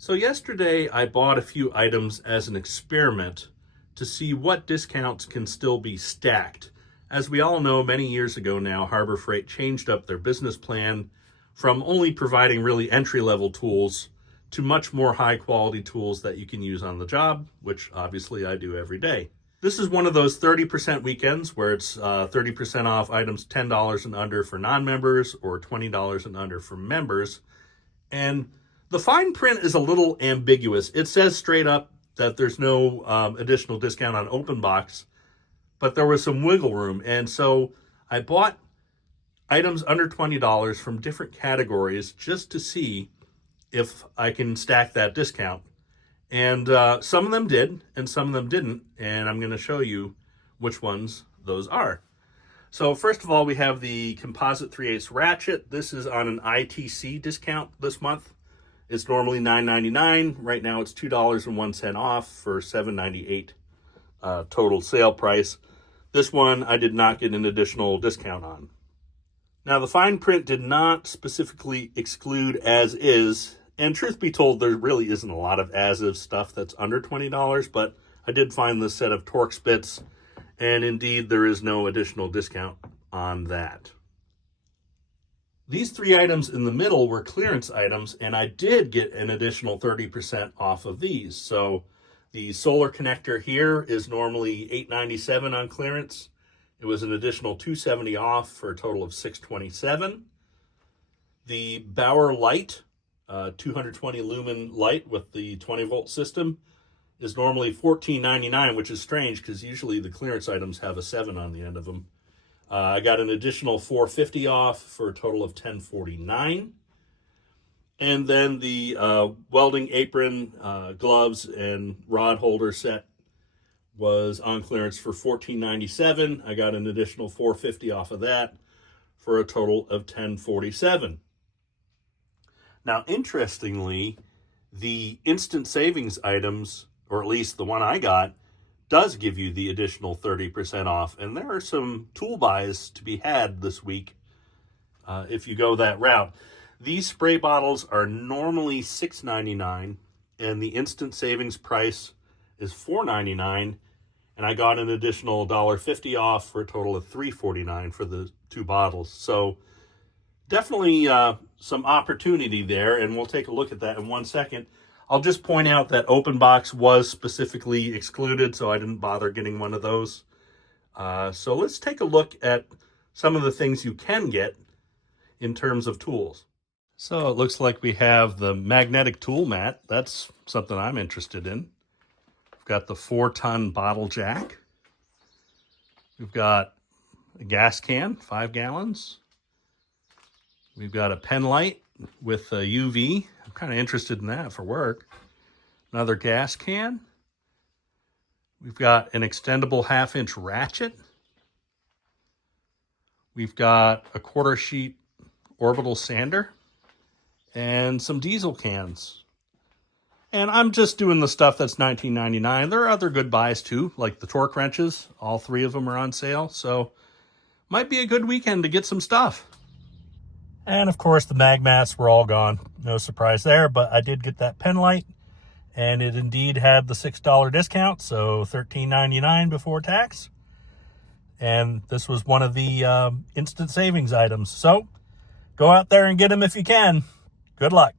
So yesterday I bought a few items as an experiment to see what discounts can still be stacked. As we all know, many years ago now, Harbor Freight changed up their business plan from only providing really entry-level tools to much more high-quality tools that you can use on the job, which obviously I do every day. This is one of those 30% weekends where it's 30% off items $10 and under for non-members or $20 and under for members. And the fine print is a little ambiguous. It says straight up that there's no additional discount on open box, but there was some wiggle room. And so I bought items under $20 from different categories just to see if I can stack that discount. And some of them did, and some of them didn't. And I'm going to show you which ones those are. So first of all, we have the Composite 3/8 ratchet. This is on an ITC discount this month. It's normally $9.99. Right now it's $2.01 off for $7.98 total sale price. This one I did not get an additional discount on. Now the fine print did not specifically exclude as is, and truth be told, there really isn't a lot of as is stuff that's under $20, but I did find this set of Torx bits, and indeed there is no additional discount on that. These three items in the middle were clearance items, and I did get an additional 30% off of these. So the solar connector here is normally $8.97 on clearance. It was an additional $2.70 off for a total of $6.27. The Bauer light, 220 lumen light with the 20 volt system, is normally $14.99, which is strange because usually the clearance items have a 7 on the end of them. I got an additional $4.50 off for a total of $10.49. And then the welding apron, gloves, and rod holder set was on clearance for $14.97. I got an additional $4.50 off of that for a total of $10.47. Now, interestingly, the instant savings items, or at least the one I got, does give you the additional 30% off. And there are some tool buys to be had this week if you go that route. These spray bottles are normally $6.99, and the instant savings price is $4.99. And I got an additional $1.50 off for a total of $3.49 for the 2 bottles. So definitely some opportunity there, and we'll take a look at that in 1 second. I'll just point out that open box was specifically excluded, so I didn't bother getting one of those. So let's take a look at some of the things you can get in terms of tools. So it looks like we have the magnetic tool mat. That's something I'm interested in. We've got the 4-ton bottle jack. We've got a gas can, 5 gallons. We've got a pen light with a UV. I'm kind of interested in that for work. Another gas can. We've got an extendable 1/2-inch ratchet. We've got a 1/4 sheet orbital sander and some diesel cans. And I'm just doing the stuff that's $19.99. There are other good buys too, like the torque wrenches. All 3 of them are on sale. So might be a good weekend to get some stuff. And of course the mag mats were all gone. No surprise there, but I did get that pen light, and it indeed had the $6 discount, so $13.99 before tax. And this was one of the instant savings items. So go out there and get them if you can. Good luck.